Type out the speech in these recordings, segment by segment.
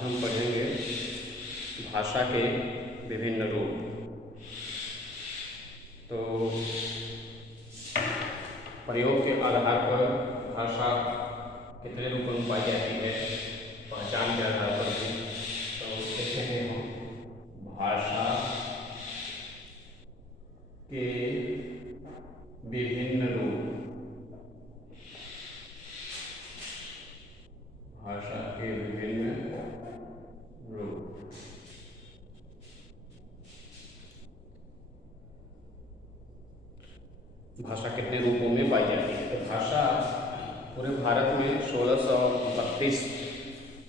हम पढ़ेंगे भाषा के विभिन्न रूप। तो प्रयोग के आधार पर भाषा कितने रूपों में पाई जाती है, पहचान के आधार पर भी। तो देखेंगे हम भाषा के विभिन्न रूप। भाषा के विभिन्न रूप। भाषा कितने रूपों में पाई जाती है? तो भाषा पूरे भारत में 1632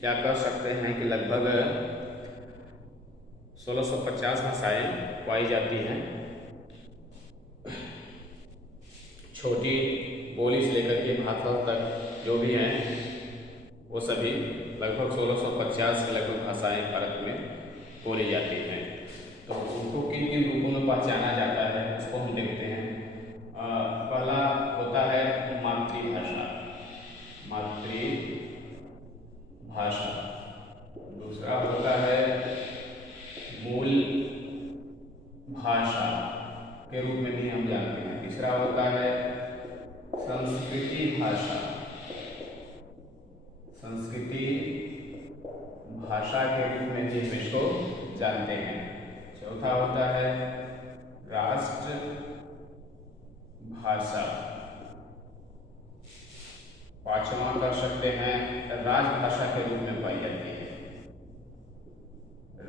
या कह सकते हैं कि लगभग 1650 भाषाएं पाई जाती हैं। छोटी बोली से लेकर के भाषा तक जो भी हैं वो सभी लगभग 1650 के लगभग भाषाएं भारत में बोली जाती हैं। तो उनको किन किन रूपों में पहचाना जाता है उसको हम देखते हैं। पहला होता है मातृभाषा। मातृभाषा। दूसरा होता है मूल भाषा के रूप में भी हम जानते हैं। तीसरा होता है संस्कृति भाषा। संस्कृति भाषा के रूप में भी हम इसको जानते हैं। चौथा होता है राष्ट्र भाषा। पांचवा कर सकते हैं राजभाषा के रूप में पाई जाती है,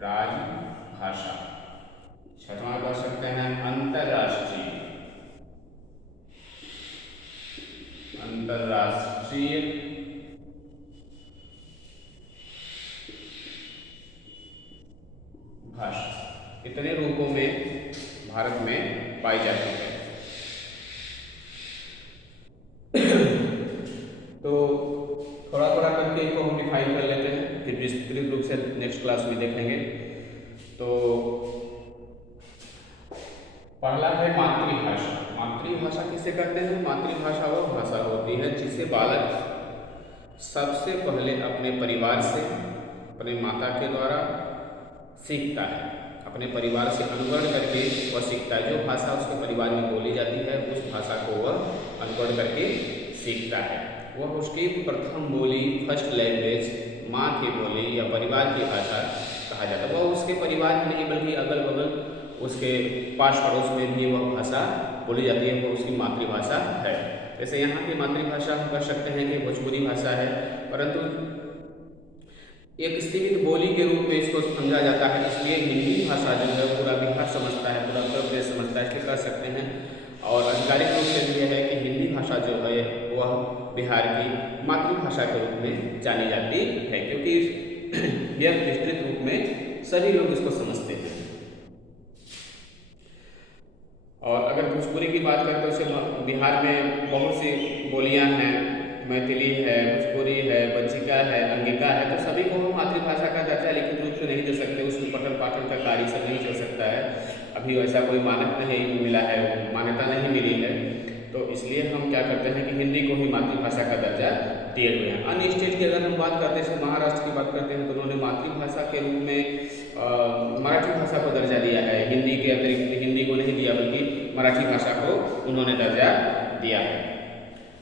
राजभाषा। छठवां कर सकते हैं अंतर्राष्ट्रीय। अंतर्राष्ट्रीय भाषा। इतने रूपों में भारत में पाई जाती है। तो थोड़ा थोड़ा करके इनको हम डिफाइन कर लेते हैं, फिर विस्तृत रूप से नेक्स्ट क्लास में देखेंगे। तो पहला है मातृभाषा। मातृभाषा किसे कहते हैं? मातृभाषा वह भाषा होती है जिसे बालक सबसे पहले अपने परिवार से, अपने माता के द्वारा सीखता है। अपने परिवार से अनुकरण करके वह सीखता है। जो भाषा उसके परिवार में बोली जाती है उस भाषा को वह अनुकरण करके सीखता है। वह उसकी प्रथम बोली, फर्स्ट लैंग्वेज, माँ की बोली या परिवार की भाषा कहा जाता है। वह उसके परिवार में नहीं बल्कि अगल बगल उसके पास पड़ोस में भी वह भाषा बोली जाती है, वो उसकी मातृभाषा है। जैसे यहाँ की मातृभाषा हम कह सकते हैं कि भोजपुरी भाषा है, परंतु एक सीमित बोली के रूप में इसको समझा जाता है। इसलिए हिंदी भाषा जो है पूरा बिहार समझता है, पूरा उत्तर प्रदेश समझता है, इसलिए कह सकते हैं। और आधिकारिक रूप से भी यह है कि हिंदी भाषा जो है वह बिहार की मातृभाषा के रूप में जानी जाती है, क्योंकि यह विस्तृत रूप में सभी लोग इसको समझते हैं। और अगर भोजपुरी की बात करें तो बिहार में बहुत सी बोलियां हैं। मैथिली है, भोजपुरी है, बज्जिका है, अंगिका है। तो सभी को हम मातृभाषा का दर्जा लिखित रूप से नहीं दे सकते, उसमें पठन पाठन का कार्य सब नहीं चल सकता है। अभी ऐसा कोई मानक नहीं मिला है, मान्यता नहीं मिली है। तो इसलिए हम क्या करते हैं कि हिंदी को ही मातृभाषा का दर्जा दिए हुए हैं। अन्य स्टेट की अगर हम बात करते हैं, जैसे महाराष्ट्र की बात करते हैं, तो उन्होंने मातृभाषा के रूप में मराठी भाषा को दर्जा दिया है। हिंदी के अतिरिक्त हिंदी को नहीं दिया, बल्कि मराठी भाषा को उन्होंने दर्जा दिया है।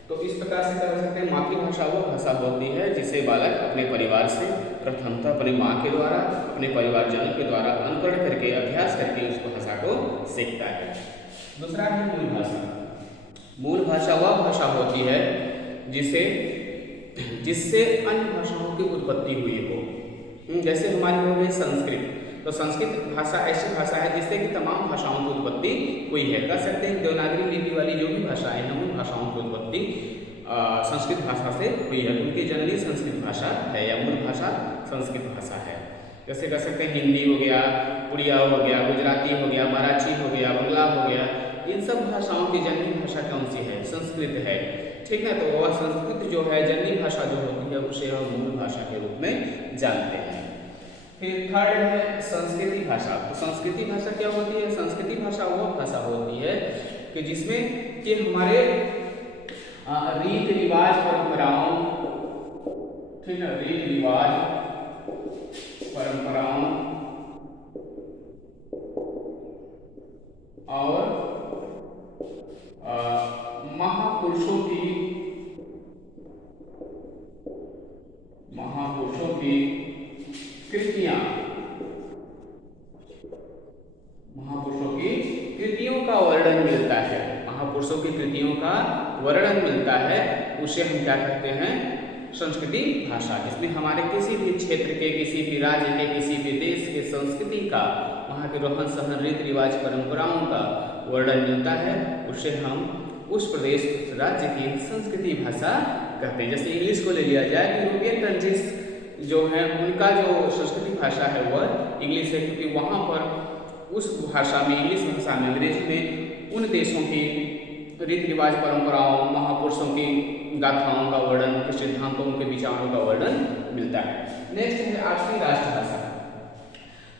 तो इस प्रकार से कह सकते हैं मातृभाषा वो भाषा होती है जिसे बालक अपने परिवार से प्रथमतः अपनी माँ के द्वारा, अपने परिवारजनों के द्वारा अनुकरण करके, अभ्यास करके उस भाषा को सीखता है। दूसरा है मूल भाषा। मूल भाषा वह भाषा होती है जिससे अन्य भाषाओं की उत्पत्ति हुई हो। जैसे हमारी हो गई संस्कृत, तो संस्कृत भाषा ऐसी भाषा है जिससे कि तमाम भाषाओं की उत्पत्ति हुई है। कह सकते हैं देवनागरी लिपि वाली जो भी भाषाएं हैं उन भाषाओं की उत्पत्ति संस्कृत भाषा से हुई है। उनकी जननी संस्कृत भाषा है या मूल भाषा संस्कृत भाषा है। जैसे कह सकते हैं हिंदी हो गया, उड़िया हो गया, गुजराती हो गया, मराठी हो गया, बंगला हो गया, इन सब भाषाओं की जननी भाषा कौन सी है? संस्कृत है, ठीक है। तो वह संस्कृत जो है जननी भाषा जो होती है उसे हम मूल भाषा के रूप में जानते हैं। फिर थर्ड है संस्कृति भाषा। तो संस्कृति भाषा क्या होती है? संस्कृति भाषा वह भाषा होती है कि जिसमें कि हमारे रीति रिवाज, परंपराओं, ठीक है, रीति रिवाज, परंपराओं और महापुरुषों की कृतियां, महापुरुषों की कृतियों का वर्णन मिलता है, महापुरुषों की कृतियों का वर्णन मिलता है, उसे हम क्या कहते हैं, संस्कृति भाषा, जिसमें हमारे किसी भी क्षेत्र के, किसी भी राज्य के, किसी भी देश के संस्कृति का, वहाँ के रहन सहन, रीति रिवाज, परंपराओं का वर्णन मिलता है, उसे हम उस प्रदेश, उस राज्य की संस्कृति भाषा कहते हैं। जैसे इंग्लिश को ले लिया जाए, यूरोपियन कंट्रीज जो है उनका जो संस्कृति भाषा है वह इंग्लिश है, क्योंकि वहाँ पर उस भाषा में, इंग्लिश भाषा में, अंग्रेजी में उन देशों की रीति रिवाज, परंपराओं, महापुरुषों की गाथाओं का वर्णन, उनके सिद्धांतों, उनके विचारों का वर्णन मिलता है। नेक्स्ट है आपकी राष्ट्रभाषा।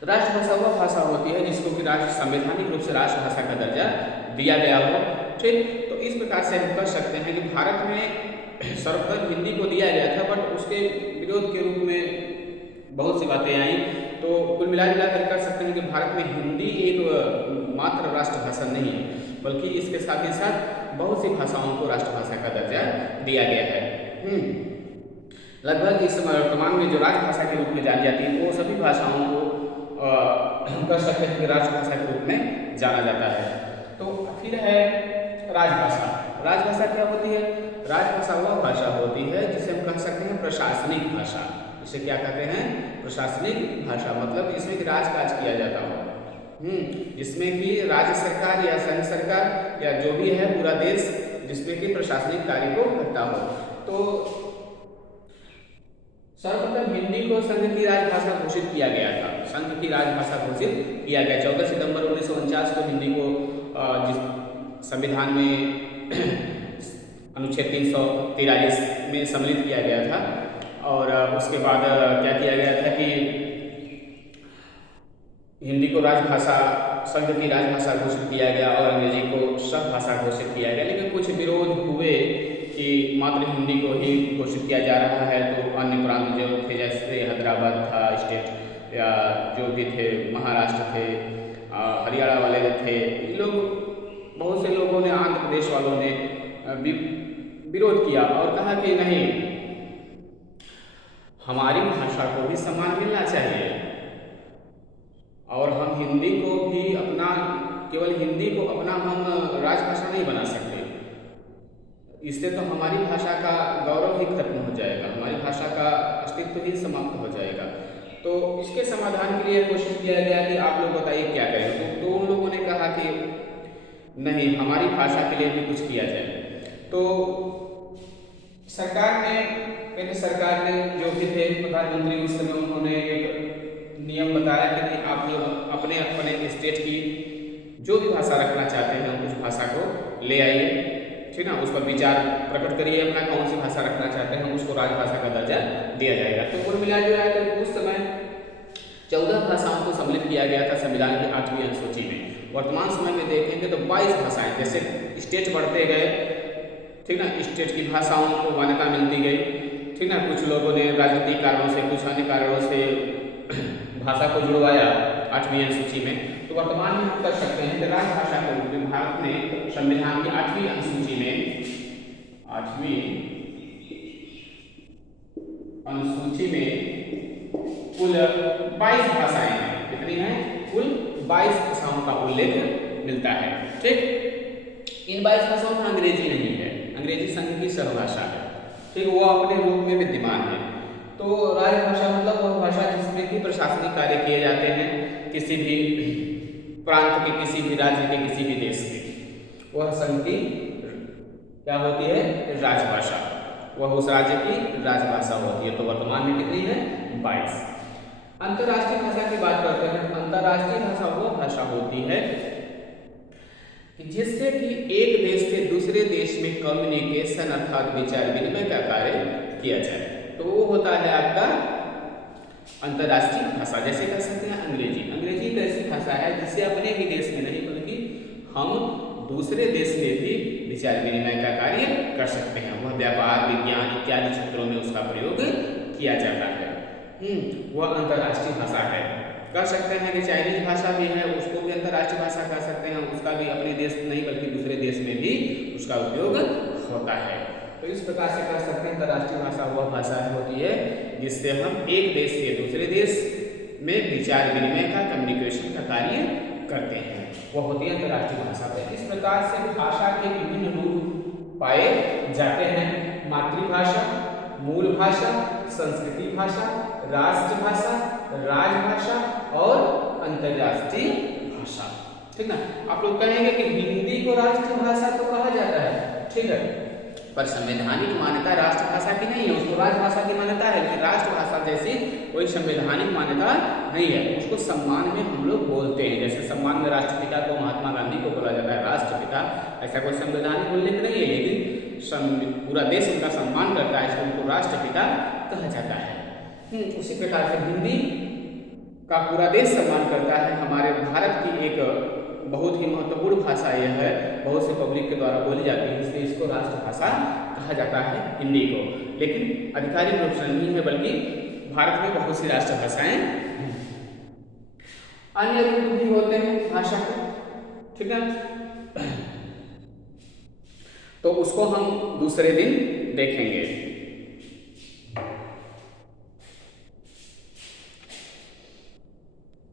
राष्ट्रभाषा वह भाषा होती है जिसको कि राष्ट्र संवैधानिक रूप से राष्ट्रभाषा का दर्जा दिया गया हो। ठीक, तो इस प्रकार से हम कह सकते हैं कि भारत में सर्वप्रथम हिंदी को दिया गया था, बट उसके विरोध के रूप में बहुत सी बातें आई। तो कुल मिलाकर कर सकते हैं कि भारत में हिंदी एक मात्र राष्ट्रभाषा नहीं है, बल्कि इसके साथ ही साथ बहुत सी भाषाओं को राष्ट्रभाषा का दर्जा दिया गया है। लगभग इस वर्तमान में जो राजभाषा के रूप में जानी जाती है, वो सभी भाषाओं को कह सकते हैं कि राष्ट्रभाषा के रूप में जाना जाता है। तो फिर है राजभाषा। राजभाषा क्या होती है? राजभाषा वह भाषा होती है जिसे हम कह सकते हैं प्रशासनिक भाषा। इसे क्या कहते हैं? प्रशासनिक भाषा, मतलब जिसमें कि राजकाज किया जाता हो, जिसमें कि राज्य सरकार या संघ सरकार या जो भी है पूरा देश, जिसमें कि प्रशासनिक कार्य को करता हो। तो सर्वप्रथम हिंदी को संघ की राजभाषा घोषित किया गया था, संघ की राजभाषा घोषित किया गया। 14 सितंबर 1949 को हिंदी को जिस संविधान में अनुच्छेद 343 में सम्मिलित किया गया था, और उसके बाद क्या किया गया था कि हिंदी को राजभाषा, संघ की राजभाषा घोषित किया गया और अंग्रेजी को सहभाषा घोषित किया गया। लेकिन कुछ विरोध हुए कि मात्र हिंदी को ही घोषित किया जा रहा है, तो अन्य प्रांत जो थे, जैसे हैदराबाद था स्टेट, या जो भी थे, महाराष्ट्र थे, हरियाणा वाले थे, लोग, बहुत से लोगों ने, आंध्र प्रदेश वालों ने विरोध किया और कहा कि नहीं, हमारी भाषा को भी सम्मान मिलना चाहिए और हम हिंदी को भी अपना, केवल हिंदी को अपना हम राजभाषा नहीं बना सकते। इससे तो हमारी भाषा का गौरव ही खत्म हो जाएगा, हमारी भाषा का अस्तित्व ही समाप्त हो जाएगा। तो इसके समाधान के लिए कोशिश किया गया कि आप लोग बताइए क्या करें। तो उन लोगों ने कहा कि नहीं, हमारी भाषा के लिए भी कुछ किया जाए। तो सरकार ने, केंद्र सरकार ने, जो भी थे प्रधानमंत्री उस समय, उन्होंने एक नियम बताया कि नहीं, आप लोग अपने अपने स्टेट की जो भी भाषा रखना चाहते हैं उस भाषा को ले आइए, ठीक ना, उस पर विचार प्रकट करिए, अपना कौन सी भाषा रखना चाहते हैं, उसको राजभाषा का दर्जा दिया जाएगा। तो कुल मिला जो उस समय 14 भाषाओं को सम्मिलित किया गया था संविधान की 8वीं अनुसूची में। वर्तमान समय में देखेंगे तो 22 भाषाएं, जैसे स्टेट बढ़ते गए, ठीक ना, स्टेट की भाषाओं को मान्यता मिलती गई, ठीक ना। कुछ लोगों ने राजनीतिक कारणों से, कुछ अन्य कारणों से भाषा को जुड़वाया 8वीं अनुसूची में। तो वर्तमान में हम कर सकते हैं कि राजभाषा के रूप में भारत ने संविधान की 8वीं अनुसूची में, 8वीं अनुसूची में कुल 22 भाषाएं हैं। कितनी हैं? कुल 22 भाषाओं का उल्लेख मिलता है। ठीक, इन 22 भाषाओं में अंग्रेजी नहीं है, अंग्रेजी संघ की सहभाषा है, ठीक, वो अपने रूप में विद्यमान है। तो राजभाषा मतलब वह भाषा जिसमें कि प्रशासनिक कार्य किए जाते हैं किसी भी प्रांत के, किसी भी राज्य के, किसी भी देश के, वह संघ की क्या होती है? राजभाषा, वह उस राज्य की राजभाषा होती है। तो वर्तमान में कितनी है? 22। अंतर्राष्ट्रीय भाषा की बात करते हैं। अंतर्राष्ट्रीय भाषा वह भाषा होती है कि जिससे कि एक देश से दूसरे देश में कम्युनिकेशन अर्थात विचार विनिमय का कार्य किया जाए, तो वो होता है आपका अंतर्राष्ट्रीय भाषा। जैसे कह सकते हैं अंग्रेजी। अंग्रेजी एक ऐसी भाषा है जिससे अपने ही देश में नहीं बल्कि हम दूसरे देश में भी विचार विनिमय का कार्य कर सकते हैं। वह व्यापार, विज्ञान इत्यादि क्षेत्रों में उसका प्रयोग किया जाता है। वह अंतर्राष्ट्रीय भाषा है। कह सकते हैं कि चाइनीज भाषा भी है, उसको भी अंतर्राष्ट्रीय भाषा कह सकते हैं, उसका भी अपने देश नहीं बल्कि दूसरे देश में भी उसका उपयोग होता है। तो इस प्रकार से कह सकते हैं अंतर्राष्ट्रीय भाषा वह भाषा होती है जिससे हम एक देश से दूसरे देश में विचार विनिमय का, कम्युनिकेशन का कार्य करते हैं, वह होती है अंतर्राष्ट्रीय भाषा। तो इस प्रकार से भाषा के विभिन्न रूप पाए जाते हैं। मातृभाषा, मूल भाषा, संस्कृति भाषा, राष्ट्रभाषा, राजभाषा और अंतर्राष्ट्रीय भाषा। ठीक ना। आप लोग कहेंगे कि हिंदी को राष्ट्रभाषा तो कहा जाता है, ठीक है, पर संवैधानिक मान्यता राष्ट्रभाषा की नहीं है, उसको राजभाषा की मान्यता है, लेकिन राष्ट्रभाषा जैसी कोई संवैधानिक मान्यता नहीं है। उसको सम्मान में हम लोग बोलते हैं, जैसे सम्मान में राष्ट्रपिता को, महात्मा गांधी को बोला जाता है राष्ट्रपिता, ऐसा कोई संवैधानिक उल्लेख नहीं है, लेकिन पूरा देश उनका सम्मान करता है, इसलिए उनको राष्ट्रपिता कहा जाता है। उसी प्रकार से हिंदी का पूरा देश सम्मान करता है। हमारे भारत की एक बहुत ही महत्वपूर्ण भाषा यह है, बहुत से पब्लिक के द्वारा बोली जाती है, इसलिए इसको राष्ट्रभाषा कहा जाता है हिंदी को। लेकिन आधिकारिक रूप से नहीं है, बल्कि भारत में बहुत सी राष्ट्रभाषाएं हैं। अन्य रूप भी होते हैं भाषा के, ठीक है, तो उसको हम दूसरे दिन देखेंगे।